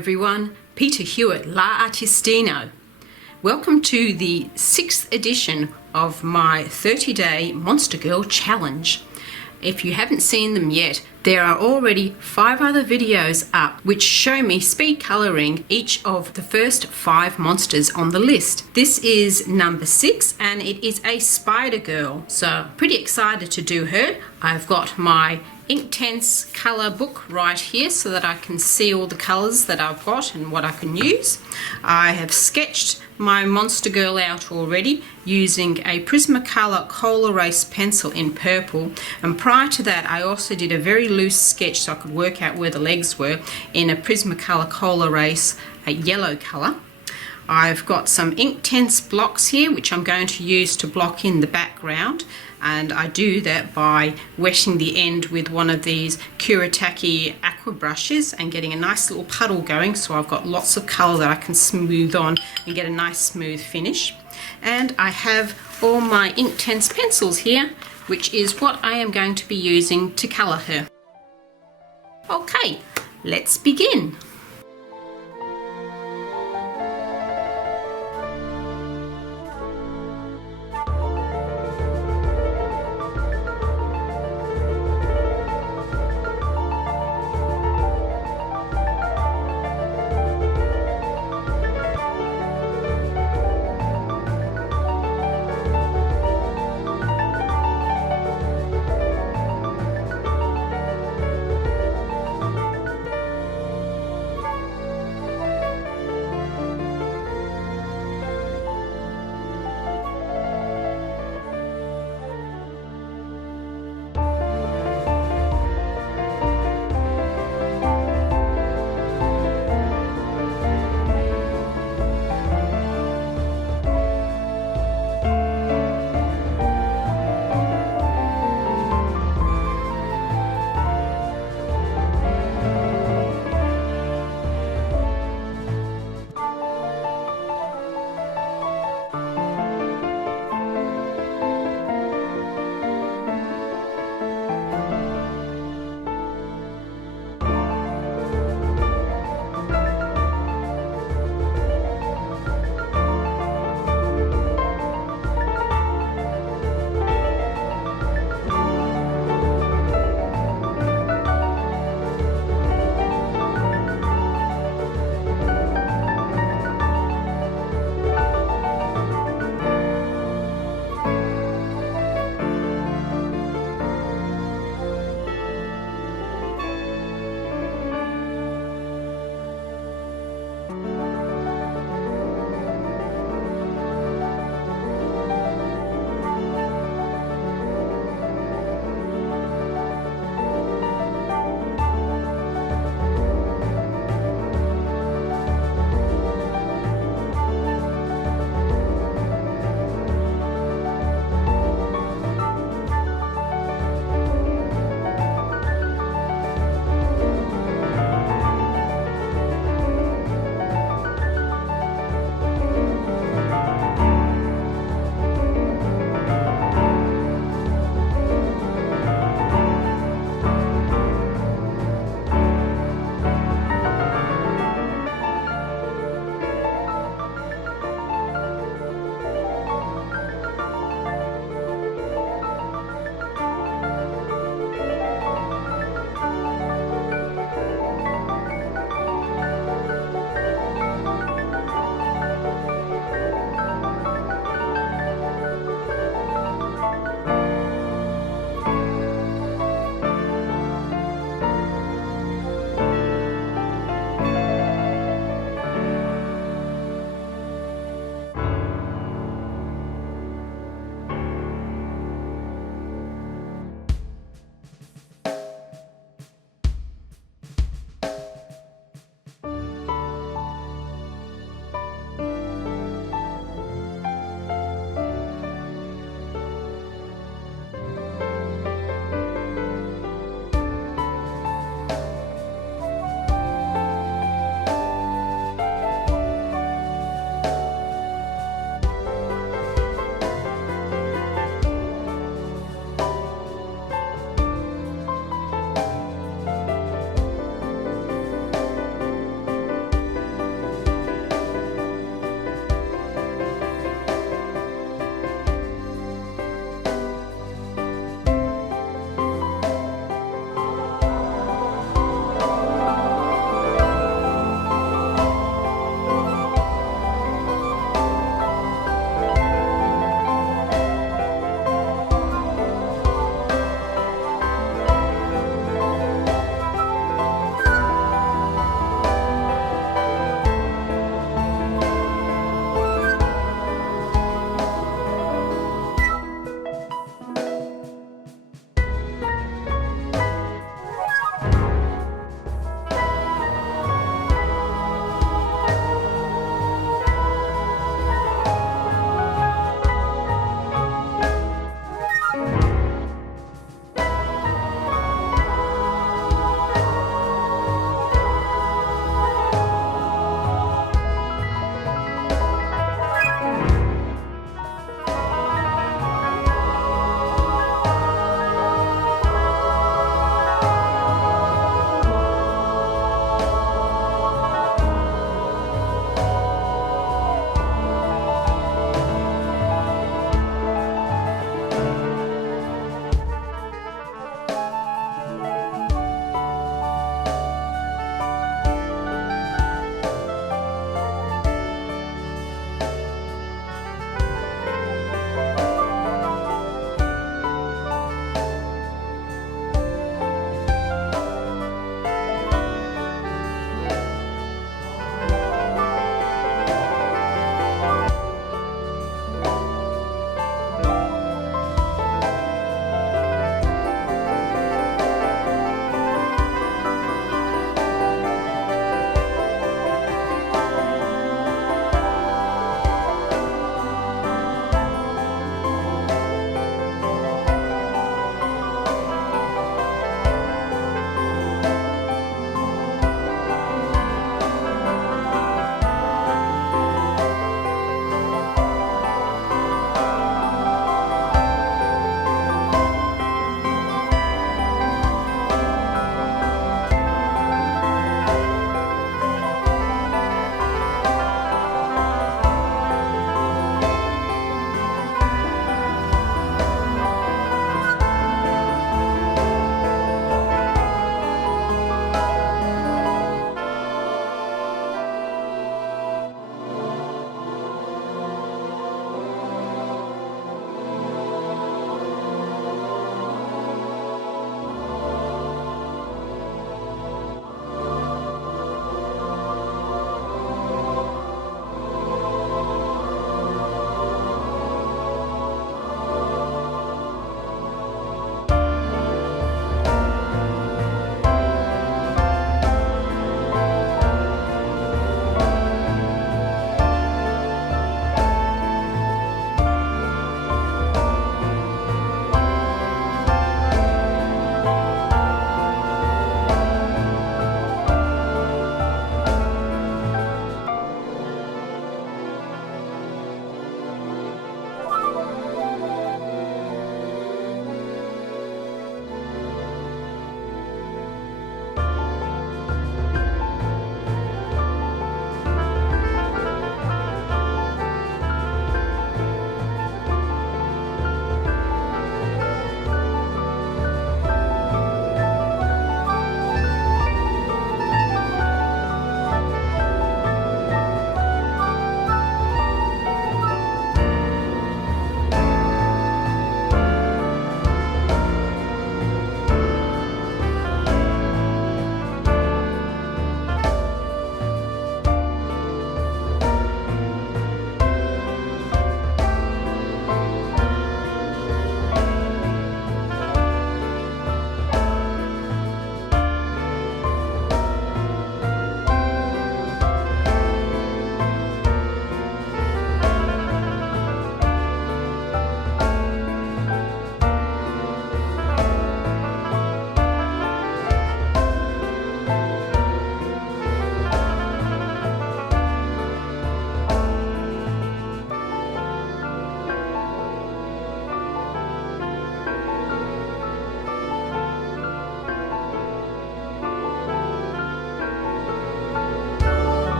everyone, Peter Hewitt, La Artistino. Welcome to the 6th edition of my 30-day Monster Girl Challenge. If you haven't seen them yet, there are already 5 other videos up which show me speed colouring each of the first 5 monsters on the list. This is number 6 and it is a spider girl, so pretty excited to do her. I've got my Inktense colour book right here so that I can see all the colours that I've got and what I can use. I have sketched my monster girl out already using a Prismacolor Cola Race pencil in purple, and prior to that I also did a very loose sketch so I could work out where the legs were in a Prismacolor Cola Race, a yellow colour. I've got some Inktense blocks here which I'm going to use to block in the background, and I do that by wetting the end with one of these Kuretake aqua brushes and getting a nice little puddle going, so I've got lots of colour that I can smooth on and get a nice smooth finish. And I have all my Inktense pencils here, which is what I am going to be using to colour her. Okay, let's begin.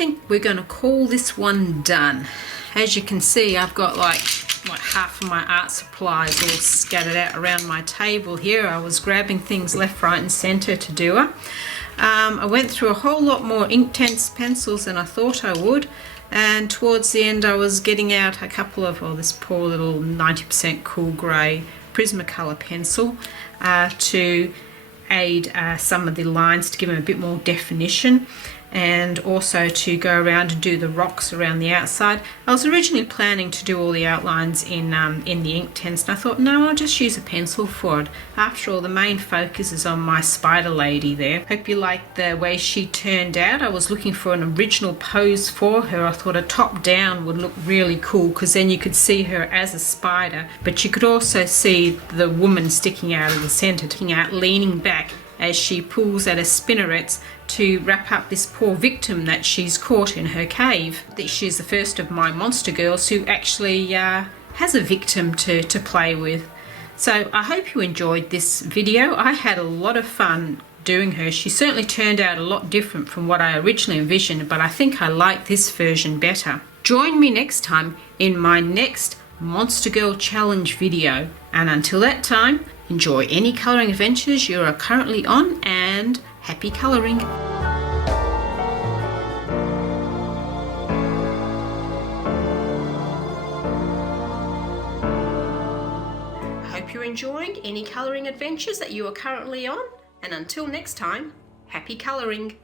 think we're going to call this one done. As you can see, I've got like half of my art supplies all scattered out around my table here. I was grabbing things left, right and centre to do it. I went through a whole lot more Inktense pencils than I thought I would, and towards the end I was getting out a couple of, this poor little 90% cool grey Prismacolor pencil to aid some of the lines, to give them a bit more definition, and also to go around and do the rocks around the outside. I was originally planning to do all the outlines in the Inktense, and I thought, no, I'll just use a pencil for it. After all, the main focus is on my spider lady there. Hope you like the way she turned out. I was looking for an original pose for her. I thought a top down would look really cool, because then you could see her as a spider, but you could also see the woman sticking out of the centre, leaning back as she pulls at her spinnerets to wrap up this poor victim that she's caught in her cave. She's the first of my monster girls who actually has a victim to play with. So I hope you enjoyed this video. I had a lot of fun doing her. She certainly turned out a lot different from what I originally envisioned, but I think I like this version better. Join me next time in my next Monster Girl Challenge video, and until that time, enjoy any colouring adventures you are currently on, and happy colouring! I hope you're enjoying any colouring adventures that you are currently on, and until next time, happy colouring!